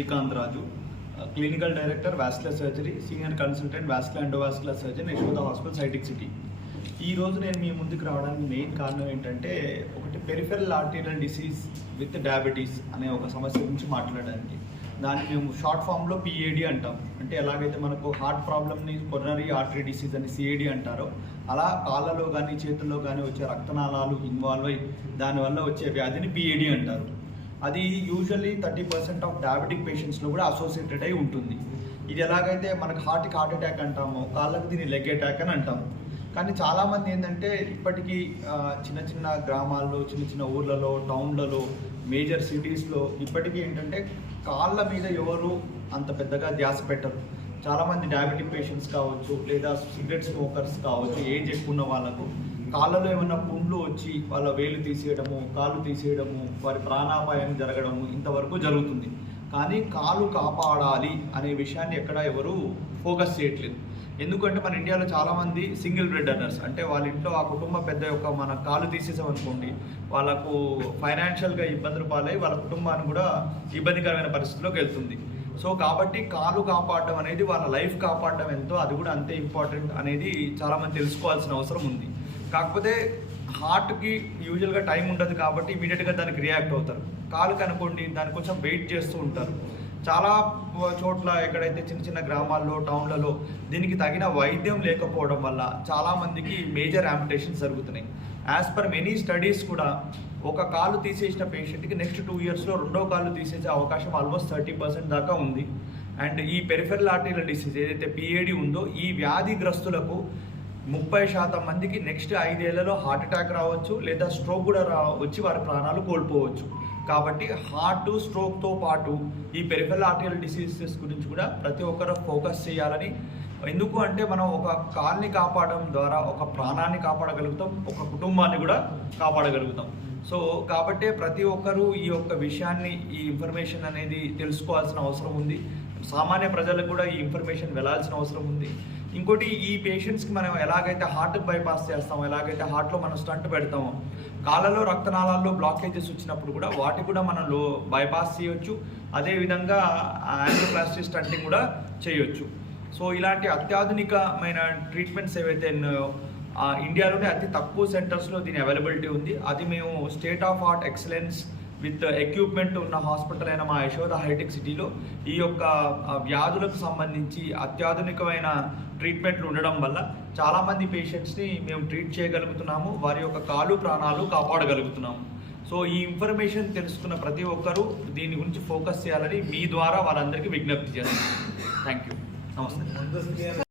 Srikanth Raju, clinical director vascular surgery, senior consultant vascular endovascular surgeon, Yashoda hospital, Hitec City. ఈ రోజు నేను మీ ముందుకు రావడానికి మెయిన్ కారణం ఏంటంటే, ఒకటి peripheral arterial disease with diabetes అనే ఒక సమస్య గురించి మాట్లాడడానికి. దాన్ని మేము షార్ట్ ఫామ్లో పిఏడి అంటాం. అంటే ఎలాగైతే మనకు హార్ట్ ప్రాబ్లమ్ని కొరోనరీ ఆర్టరీ డిసీజ్ అని సిఏడి అంటారో, అలా కాళ్ళలో కానీ చేతుల్లో కానీ వచ్చే రక్తనాళాలు ఇన్వాల్వ్ అయ్యి దానివల్ల వచ్చే వ్యాధిని పిఏడి అంటారు. అది యూజువల్లీ 30% ఆఫ్ డయాబెటిక్ పేషెంట్స్లో కూడా అసోసియేటెడ్ అయి ఉంటుంది. ఇది ఎలాగైతే మనకు హార్ట్కి హార్ట్ అటాక్ అంటామో, కాళ్ళకి దీన్ని లెగ్ అటాక్ అని అంటాము. కానీ చాలామంది ఏంటంటే ఇప్పటికీ చిన్న చిన్న గ్రామాల్లో, చిన్న చిన్న ఊర్లలో, టౌన్లలో, మేజర్ సిటీస్లో ఇప్పటికీ ఏంటంటే కాళ్ళ మీద ఎవరు అంత పెద్దగా ధ్యాస పెట్టరు. చాలామంది డయాబెటిక్ పేషెంట్స్ కావచ్చు, లేదా సిగరెట్ స్మోకర్స్ కావచ్చు, ఏజ్ ఎక్కువ ఉన్న వాళ్ళకు కాళ్ళలో ఏమన్నా పుండ్లు వచ్చి వాళ్ళ వేలు తీసేయడము, కాళ్ళు తీసేయడము, వారి ప్రాణాపాయం జరగడము ఇంతవరకు జరుగుతుంది. కానీ కాలు కాపాడాలి అనే విషయాన్ని ఎక్కడ ఎవరు ఫోకస్ చేయట్లేదు. ఎందుకంటే మన ఇండియాలో చాలామంది సింగిల్ బ్రెడ్ ఎర్నర్స్, అంటే వాళ్ళ ఇంట్లో ఆ కుటుంబ పెద్ద యొక్క మన కాలు తీసేసామనుకోండి, వాళ్ళకు ఫైనాన్షియల్గా ఇబ్బందులు పాలై వాళ్ళ కుటుంబాన్ని కూడా ఇబ్బందికరమైన పరిస్థితిలోకి వెళ్తుంది. సో కాబట్టి కాలు కాపాడడం అనేది వాళ్ళ లైఫ్ కాపాడడం ఎంతో, అది కూడా అంతే ఇంపార్టెంట్ అనేది చాలామంది తెలుసుకోవాల్సిన అవసరం ఉంది. కాకపోతే హార్ట్కి యూజువల్గా టైం ఉండదు కాబట్టి ఇమీడియట్గా దానికి రియాక్ట్ అవుతారు. కాలుకి అనుకోండి, దానికోసం వెయిట్ చేస్తూ ఉంటారు. చాలా చోట్ల ఎక్కడైతే చిన్న చిన్న గ్రామాల్లో, టౌన్లలో దీనికి తగిన వైద్యం లేకపోవడం వల్ల చాలామందికి మేజర్ యాంపిటేషన్స్ జరుగుతున్నాయి. యాజ్ పర్ మెనీ స్టడీస్ కూడా ఒక కాలు తీసేసిన పేషెంట్కి నెక్స్ట్ 2 yearsలో రెండో కాలు తీసేసే అవకాశం ఆల్మోస్ట్ 30% దాకా ఉంది. అండ్ ఈ పెరిఫెరల్ ఆర్టీరియల్ డిసీజ్ ఏదైతే పిఏడి ఉందో, ఈ వ్యాధిగ్రస్తులకు 30% మందికి నెక్స్ట్ 5 ఏళ్లలో హార్ట్ అటాక్ రావచ్చు, లేదా స్ట్రోక్ కూడా వచ్చి వారి ప్రాణాలు కోల్పోవచ్చు. కాబట్టి హార్ట్, స్ట్రోక్తో పాటు ఈ పెరిఫెరల్ ఆర్టీరియల్ డిసీజెస్ గురించి కూడా ప్రతి ఒక్కరు ఫోకస్ చేయాలని. ఎందుకు అంటే మనం ఒక కాల్ని కాపాడడం ద్వారా ఒక ప్రాణాన్ని కాపాడగలుగుతాం, ఒక కుటుంబాన్ని కూడా కాపాడగలుగుతాం. సో కాబట్టే ప్రతి ఒక్కరూ ఈ యొక్క విషయాన్ని, ఈ ఇన్ఫర్మేషన్ అనేది తెలుసుకోవాల్సిన అవసరం ఉంది. సామాన్య ప్రజలకు కూడా ఈ ఇన్ఫర్మేషన్ వెళ్ళాల్సిన అవసరం ఉంది. ఇంకోటి, ఈ పేషెంట్స్కి మనం ఎలాగైతే హార్ట్కి బైపాస్ చేస్తామో, ఎలాగైతే హార్ట్లో మనం స్టంట్ పెడతామో, కాళ్ళలో రక్తనాళాల్లో బ్లాకేజెస్ వచ్చినప్పుడు కూడా వాటికి కూడా మనం బైపాస్ చేయొచ్చు. అదేవిధంగా యాంజియోప్లాస్టీ స్టంటింగ్ కూడా చేయొచ్చు. సో ఇలాంటి అత్యాధునికమైన ట్రీట్మెంట్స్ ఏవైతే ఉన్నాయో ఇండియాలోనే అతి తక్కువ సెంటర్స్లో దీని అవైలబిలిటీ ఉంది. అది మేము state of art excellence with equipment ఉన్న హాస్పిటల్ అయిన మా యశోద హైటెక్ సిటీలో ఈ యొక్క వ్యాధులకు సంబంధించి అత్యాధునికమైన ట్రీట్మెంట్లు ఉండడం వల్ల చాలామంది పేషెంట్స్ని మేము ట్రీట్ చేయగలుగుతున్నాము, వారి యొక్క కాలు ప్రాణాలు కాపాడగలుగుతున్నాము. సో ఈ ఇన్ఫర్మేషన్ తెలుసుకున్న ప్రతి ఒక్కరూ దీని గురించి ఫోకస్ చేయాలని మీ ద్వారా వాళ్ళందరికీ విజ్ఞప్తి చేస్తున్నాను. Thank you. నమస్తే.